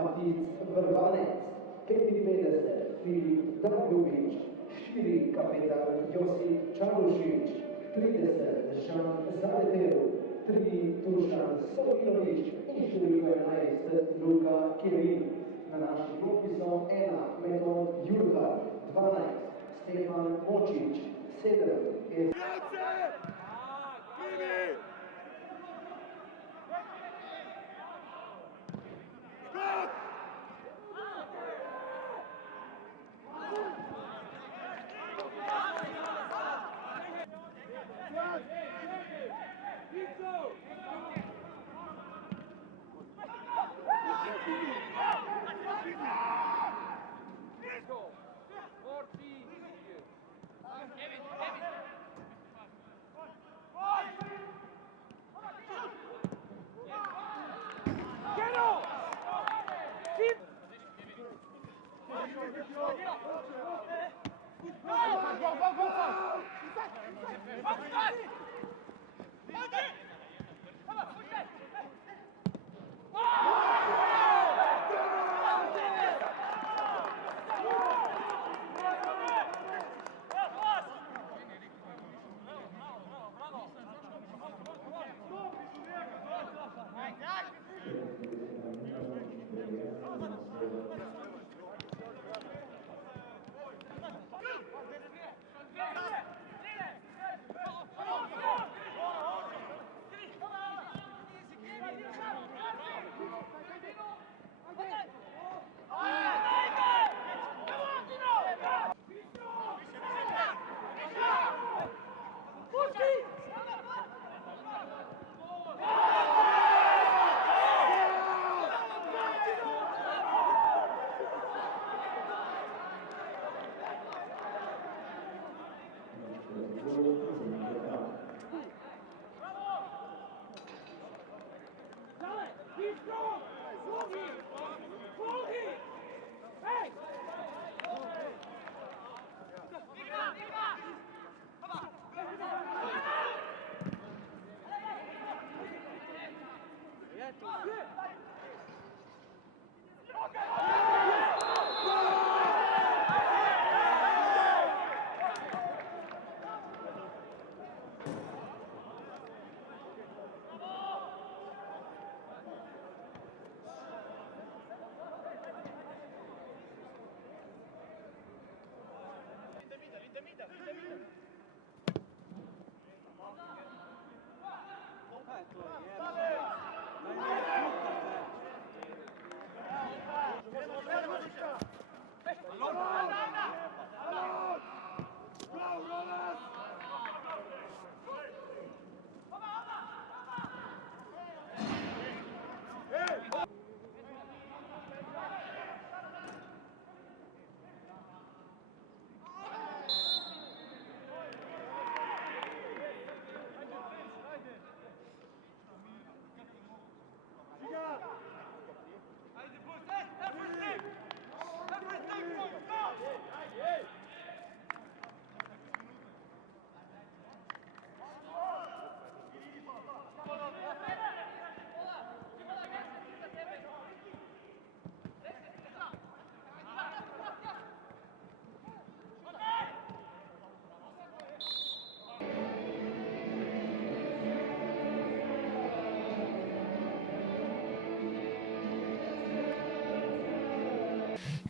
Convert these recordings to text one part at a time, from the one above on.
Matic Vrbanec, 55, Filip Dagović, 4 kapetan Josip Čarušić, 30 Žan Zaleteru, 3 Dušan Stojinović i 11 Luka Kirin. Na našem popisu 1 Meton Jurhar, 12 Stefan Močić, 7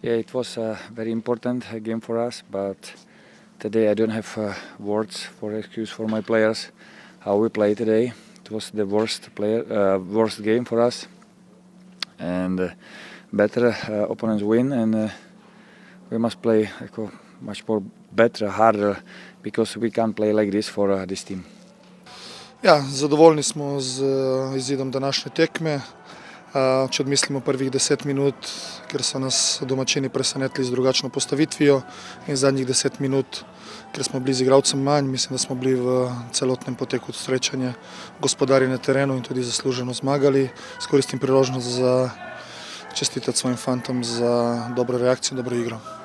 Yeah, it was a very important game for us, but today I don't have words for excuse for my players. How we played today, it was the worst game for us, and better opponents win, and we must play much more better, harder, because we can't play like this for this team. Ja, zadovoljni smo z izidom današnje tekme. Če odmislimo prvih 10 minut, ker so nas domačini presenetili z drugačno postavitvijo, in zadnjih 10 minut, ker smo bili z igralcem manj, mislim, da smo bili v celotnem poteku srečanja gospodari na terenu in tudi zasluženo zmagali. Skoristim priložnost za čestitati svojim fantom za dobro reakcijo, dobro igro.